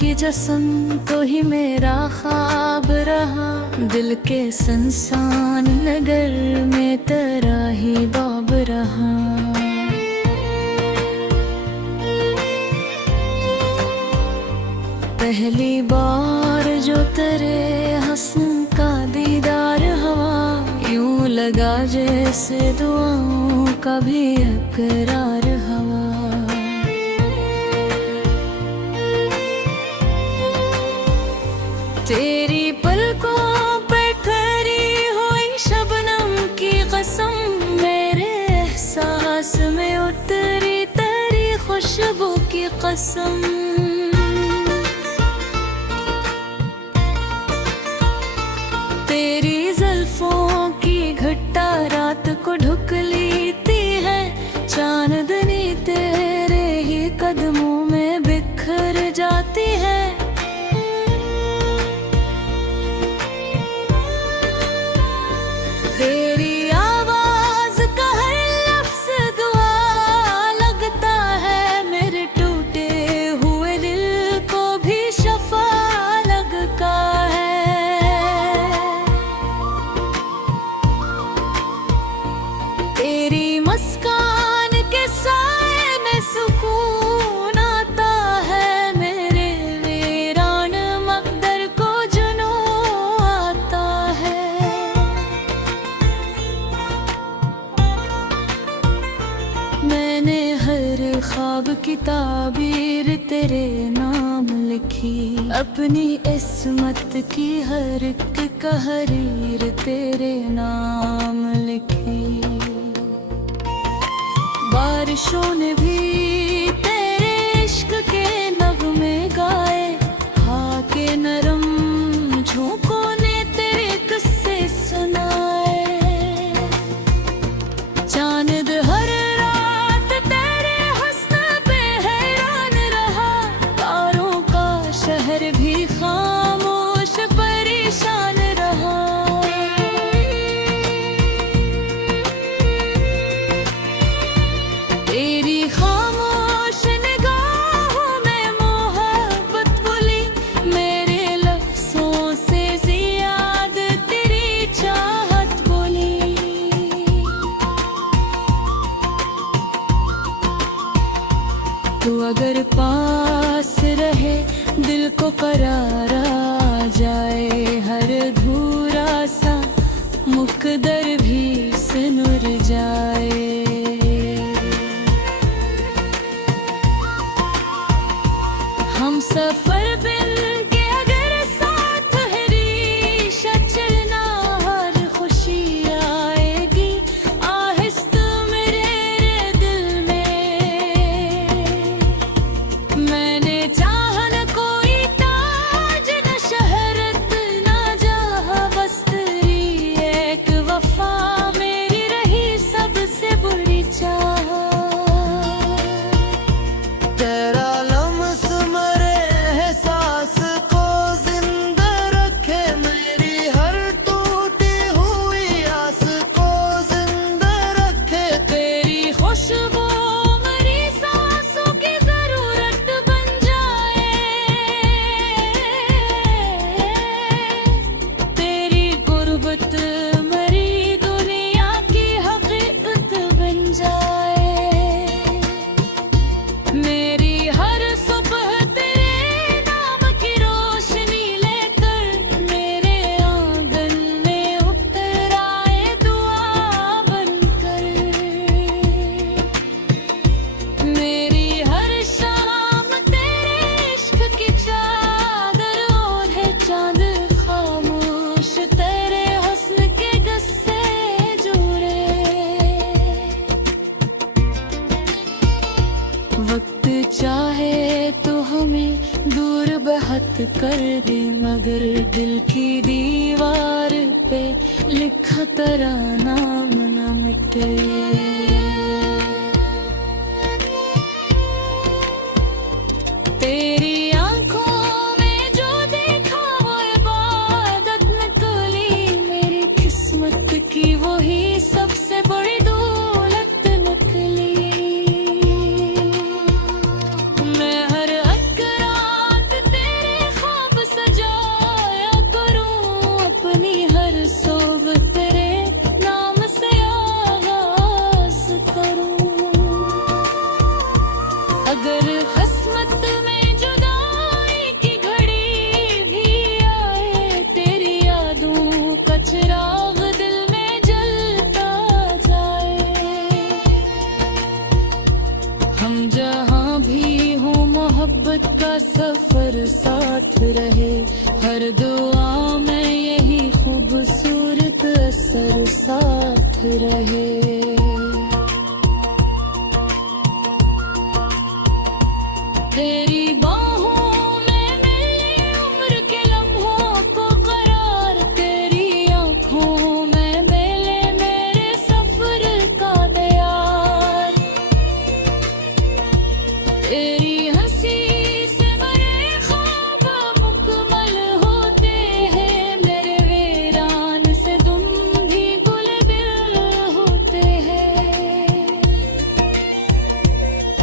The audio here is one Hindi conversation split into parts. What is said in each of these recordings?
की जस्म तो ही मेरा ख्वाब रहा, दिल के संसान नगर में तेरा ही बाब रहा। पहली बार जो तेरे हस्न का दीदार हुआ, यूं लगा जैसे दुआओं का भी इकरार हुआ। तेरी पलकों पे ठहरी हुई शबनम की कसम, मेरे एहसास में उतरी तेरी खुशबू की कसम। तेरी जुल्फों की घटा रात को ढुक लेती है, चांदनी तेरे ही कदमों में बिखर जाती है। तेरी आवाज का हर लफ्ज़ दुआ लगता है, मेरे टूटे हुए दिल को भी शफा लगता है। तेरी मुस्कान के साए में सुकून आता है, मेरे वीरान मकदर को जुनून आता है। मैंने हर ख्वाब की ताबीर तेरे नाम लिखी, अपनी इस्मत की हर एक कहरीर तेरे नाम लिखी। बारिशों ने भी तेरे इश्क के नगमे गाए, हाँ के नरम झोंकों ने तेरे किस्से सुनाए। चांद हर रात तेरे हुस्न पे हैरान रहा, तारों का शहर भी खामोश परेशान रहा। तेरी खामोश निगाहों में मोहब्बत बोली, मेरे लफ्ज़ों से ज़ियादा तेरी चाहत बोली। तू अगर पास रहे दिल को करार आ जाए, हर अधूरा सा मुकद्दर भी सिनुर जाए। हम सफर बिन के अगर साथ है रीशा चलना, हर खुशी आएगी आहिस्ता मेरे दिल में। मैंने चाहा न कोई ताज न शहरत न जहाँ, बस तेरी एक वफा मेरी रही सबसे बुरी चाह। तेरा लम्स मरे एहसास को जिंदा रखे, मेरी हर टूटी हुई आस को जिंदा रखे। तेरी खुशबू मेरी सांसों की जरूरत बन जाए, तेरी गुर्बत मेरी दुनिया की हकीकत बन जाए। मेरी हर सुबह तेरे नाम की रोशनी लेकर, मेरे आंगन में उतर आए दुआ बनकर। मेरी हर शाम तेरे इश्क की चादर ओढ़े, चांद खामोश तेरे हुस्न के गस्से जुड़े। वक्त चाहे तो हमें दूर बहत कर दे, मगर दिल की दीवार पे लिखा तेरा नाम न मिटे। तेरी आंखों में जो देखा वो इबादत निकली, मेरी किस्मत की वही सबसे बड़ी दौलत निकली। मैं हर एक रात तेरे सफर साथ रहे, हर दुआ में यही खूबसूरत असर साथ रहे। तेरी बाहों में मेरी उम्र के लम्हों को करार, तेरी आँखों में मेले मेरे सफर का दयार। तेरी हंसी से मेरे ख्वाब मुकम्मल होते हैं, मेरे वीरान से तुम भी गुलबिल होते हैं।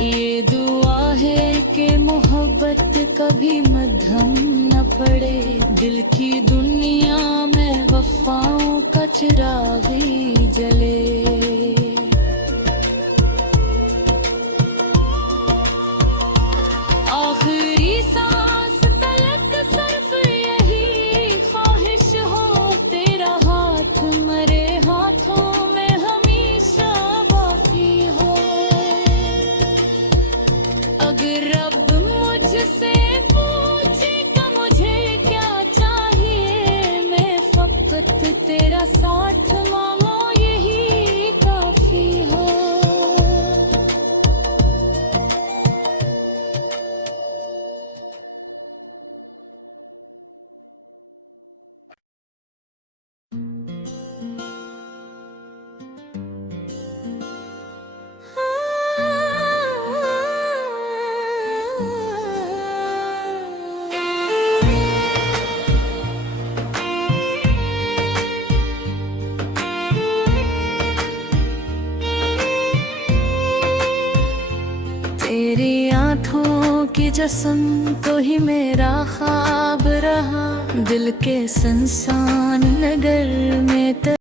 ये दुआ है कि मोहब्बत कभी मध्यम न पड़े, दिल की दुनिया में वफाओं का चिराग ही जले। आखिरी सांस तलक सिर्फ यही ख्वाहिश हो, तेरा हाथ मरे हाथों में हमेशा बाकी हो। अगर रब मुझसे पूछेगा मुझे क्या चाहिए, मैं फकत तेरा साथ मांगो यही काफी हो। तेरी आँखों की जस्म तो ही मेरा ख्वाब रहा, दिल के सुनसान नगर में